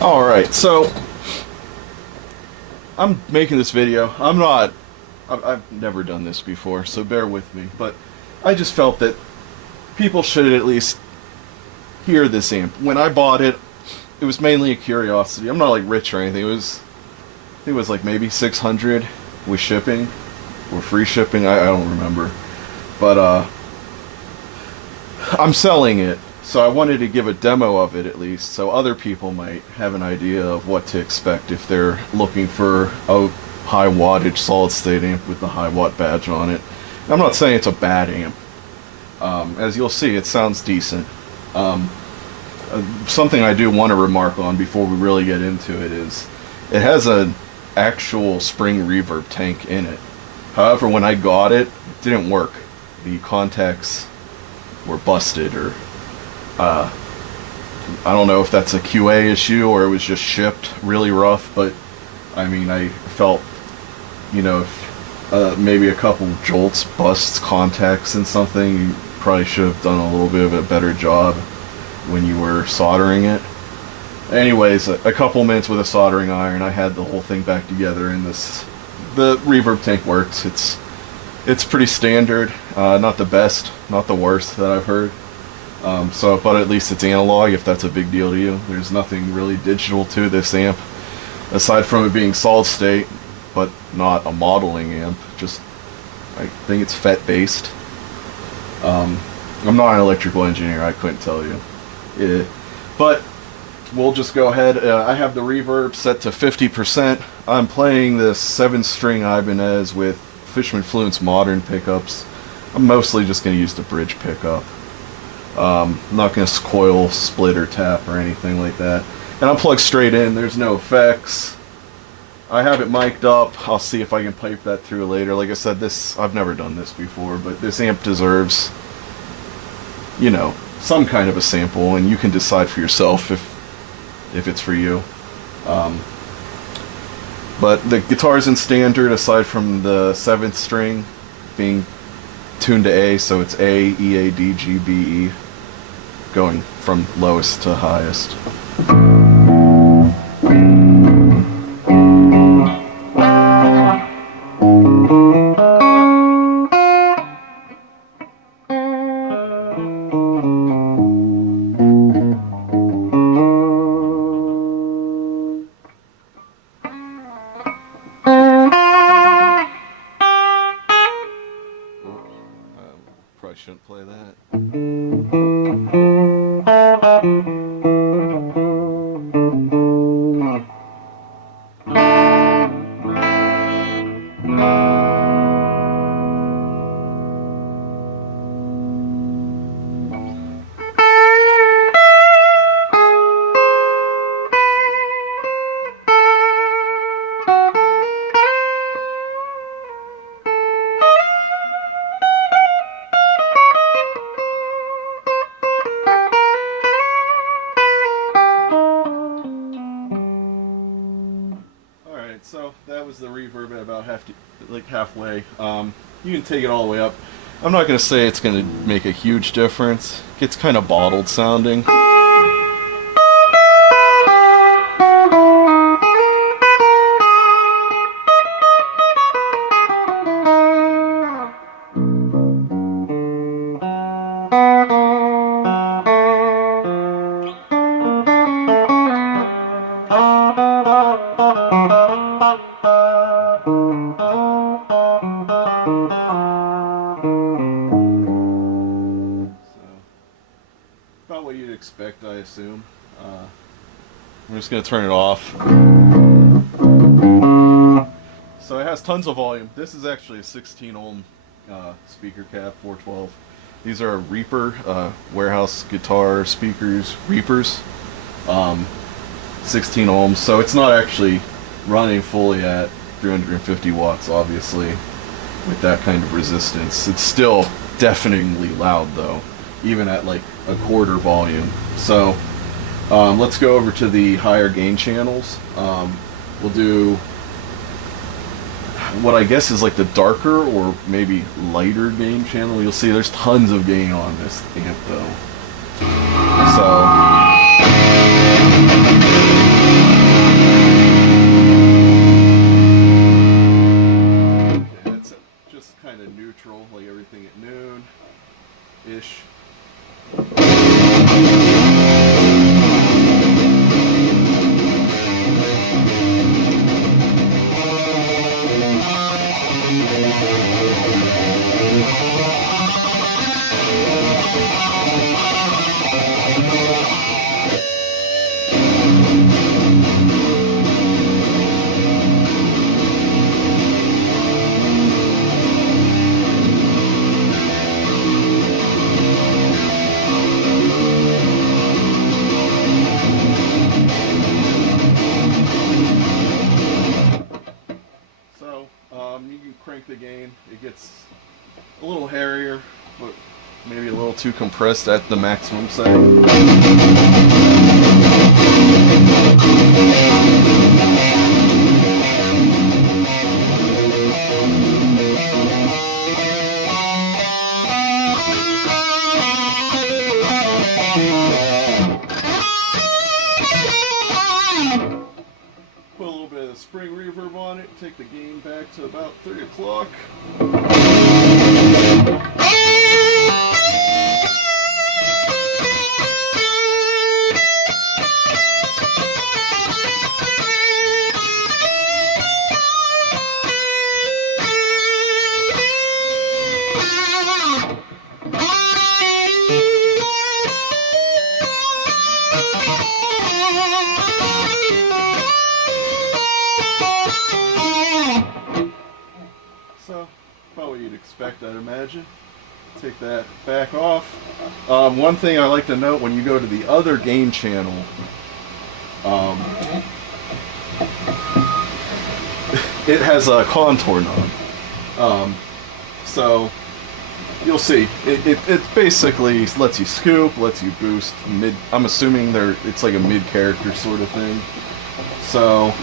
Alright, so I'm making this video. I've never done this before, so bear with me. But I just felt that people should at least hear this amp. When I bought it, it was mainly a curiosity. I'm not like rich or anything. I think it was like maybe 600 with shipping or free shipping. I don't remember. But I'm selling it, so I wanted to give a demo of it at least, so other people might have an idea of what to expect if they're looking for a high wattage solid state amp with the Hiwatt badge on it. I'm not saying it's a bad amp. As you'll see, it sounds decent. Something I do want to remark on before we really get into it is it has an actual spring reverb tank in it. However, when I got it, it didn't work. The contacts were busted, or I don't know if that's a QA issue or it was just shipped really rough, but I mean, I felt, if maybe a couple jolts busts contacts in something, you probably should have done a little bit of a better job when you were soldering it. Anyways, a couple minutes with a soldering iron, I had the whole thing back together, and the reverb tank works. It's pretty standard, not the best, not the worst that I've heard. But at least it's analog, if that's a big deal to you. There's nothing really digital to this amp, aside from it being solid state, but not a modeling amp. Just, I think it's FET based. I'm not an electrical engineer, I couldn't tell you. But we'll just go ahead. I have the reverb set to 50%. I'm playing this 7-string Ibanez with Fishman Fluence modern pickups. I'm mostly just going to use the bridge pickup. I'm not going to coil, split, or tap or anything like that. And I'm plugged straight in. There's no effects. I have it mic'd up. I'll see if I can pipe that through later. Like I said, I've never done this before, but this amp deserves, some kind of a sample, and you can decide for yourself if it's for you. But the guitar's in standard, aside from the 7th string being tuned to A, so it's A, E, A, D, G, B, E, going from lowest to highest. Probably shouldn't play that. So that was the reverb at about halfway. You can take it all the way up. I'm not going to say it's going to make a huge difference. It gets kind of bottled sounding. About what you'd expect, I assume. I'm just going to turn it off. So it has tons of volume. This is actually a 16 ohm speaker cab, 412. These are Reaper warehouse guitar speakers, Reapers. 16 ohms, so it's not actually running fully at 350 watts, obviously, with that kind of resistance. It's still deafeningly loud, though, even at like a quarter volume. So let's go over to the higher gain channels. We'll do what I guess is like the darker or maybe lighter gain channel. You'll see there's tons of gain on this amp, though. So It's a little hairier, but maybe a little too compressed at the maximum setting. Put a little bit of the spring reverb on it, take the gain back to about 3 o'clock. So, about what you'd expect, I'd imagine. Take that back off. One thing I like to note when you go to the other gain channel, it has a contour knob. So, you'll see. It basically lets you scoop, lets you boost mid. I'm assuming it's like a mid-character sort of thing. So,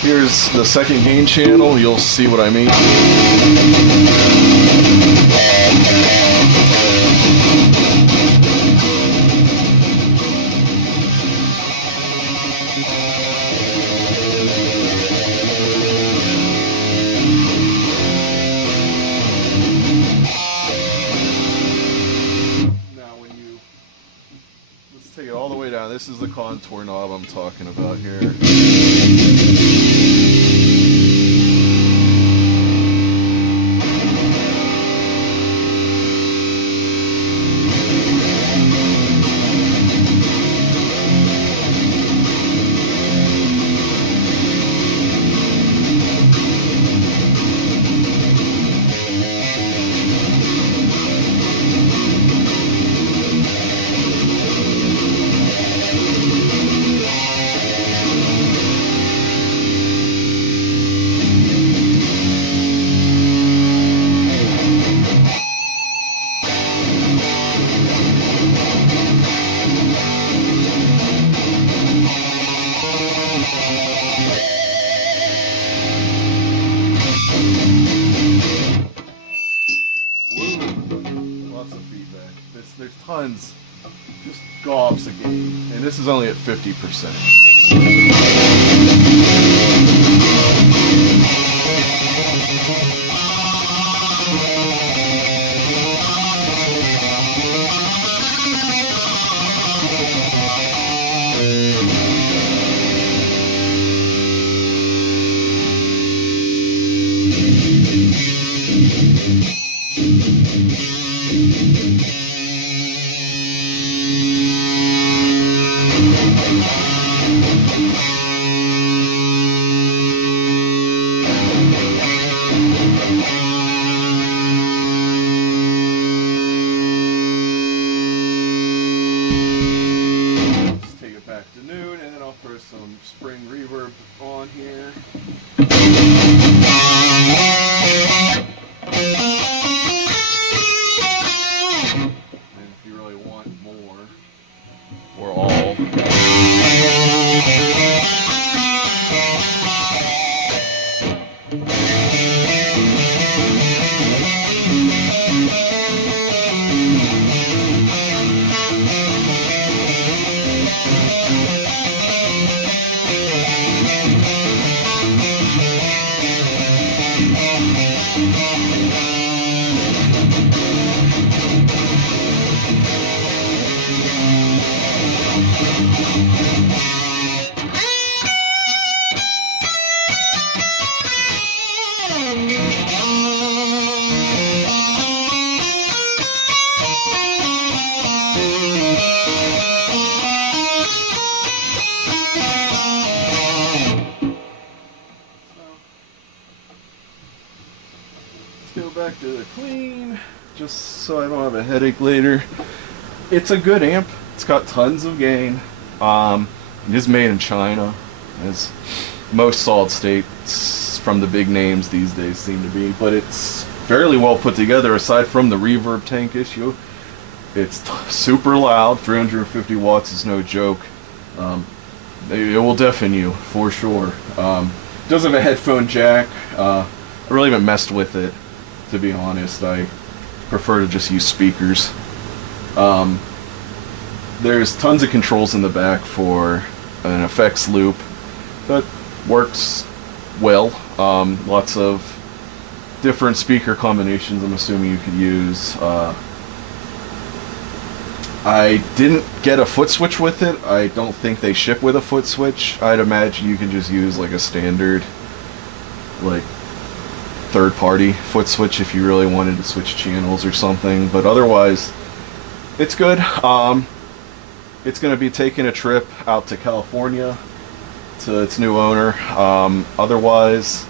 here's the second gain channel. You'll see what I mean. Now let's take it all the way down. This is the contour knob I'm talking about here. Lots of feedback. There's tons, just gobs of gain, and this is only at 50%. Some spring reverb on here. And if you really want more, or all, let's go back to the clean, just so I don't have a headache later. It's a good amp. It's got tons of gain. It is made in China, as most solid state from the big names these days seem to be, but it's fairly well put together aside from the reverb tank issue. It's super loud. 350 watts is no joke. It will deafen you for sure. It does have a headphone jack. I really haven't messed with it, to be honest. I prefer to just use speakers. There's tons of controls in the back for an effects loop that works well. Lots of different speaker combinations I'm assuming you could use. I didn't get a foot switch with it. I don't think they ship with a foot switch. I'd imagine you can just use like a standard, like, third-party foot switch if you really wanted to switch channels or something. But otherwise, it's good. It's going to be taking a trip out to California to its new owner. Otherwise,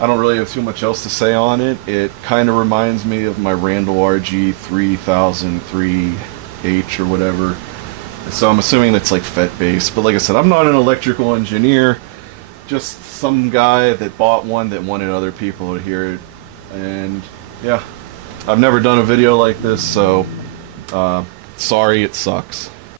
I don't really have too much else to say on it. It kind of reminds me of my Randall RG 3003H or whatever. So I'm assuming that's like FET based. But like I said, I'm not an electrical engineer. Just some guy that bought one that wanted other people to hear it. And yeah, I've never done a video like this, so sorry it sucks.